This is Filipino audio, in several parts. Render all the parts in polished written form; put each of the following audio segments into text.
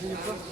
Better.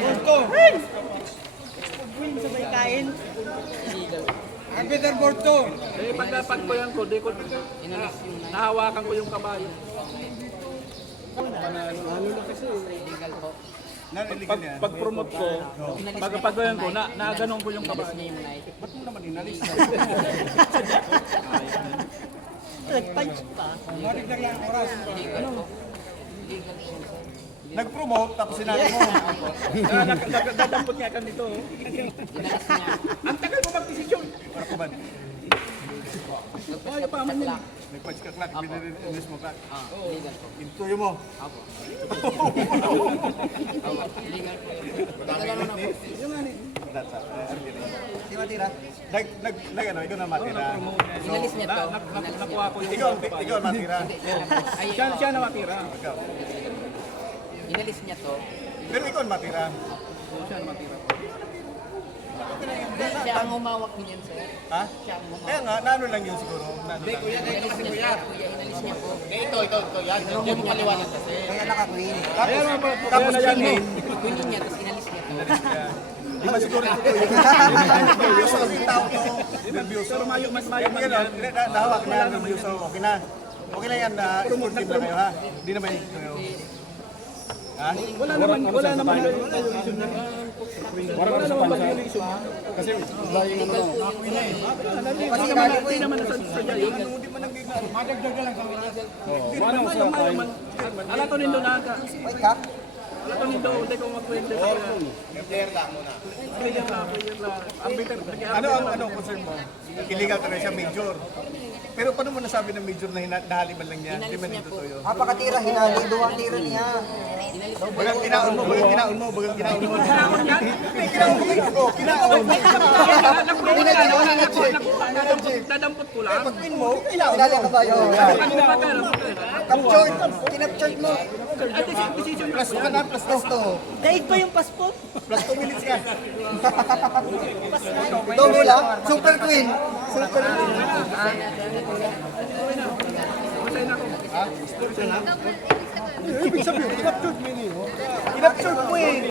Borto. Sabay kain. Arbiter Borto. Eh, pag ko yan ko, di ko, nahawakan ko yung kabayo. Ano na kasi, pag-promote ko, pag-pagayan ko, naganon ko yung kabayo. Ba't mo naman inalis? Nag-punch pa. Matigdag lang oras. Nag-promote, tapos sinabi mo. Nagdampot niya kan dito. Ang tagal mo mag-desisyon. Para ko ba? Ay, paman mo. Nag-punch ka klak, pinarinis mo klak. Intuyo mo. Yung ano, That's up. Di matira? Ikaw na matira. Inalis niya to. nakuha ko yung Ikaw na matira. Siya na matira. Ikaw. Inalis niya to. Pero ikaw na matira. Siya na matira. Siya ang humawak niyan, sir. Ha? Siya ang humawak. Kaya nga, nano lang yun siguro. Nano lang. Inalis niya, kuya. Inalis niya po. Ito, yan. Yan yung maliwanag kasi. Kaya naka-queen. Tapos yun Queen niya, tapos inalis niya to. Di ba siguro ito yun? Nervyoso kasi yung tao to. Nervyoso. Pero mas mayo man Yan, yan. nahawak na nervyoso. Okay na. Okay na yan na sport team na kayo ha. Hindi naman kayo. Ha? Wala naman violation na. Wala naman violation. Kasi lying ano. Hindi naman nasadya yun. Hindi man nang gigna. Madagdag lang sa mga. Ano sa time? Ala to nindo na ka. Ala to nindo, hindi ko magkwento. Clear lang muna. Player lang. Ang bitter. Ano concern mo? Illegal talaga siya major. Pero paano mo nasabi ng major na nahaliman lang niya? Hindi man ito toyo. Napakatira, hinali. Duwang tira niya. Bagang kinaon mo. Tinakot yan. Dadampot ko lang. Kilala ka ba yun? Kanina pa ka, Captured. Kinaptured mo. decision Plus 2 ka na, plus 2. Daig pa yung passport. Plus 2 minutes ka. Dobo lang. Super Queen. Super Queen. Ibig sabihin, kinaptured mo yun. Kinaptured mo eh.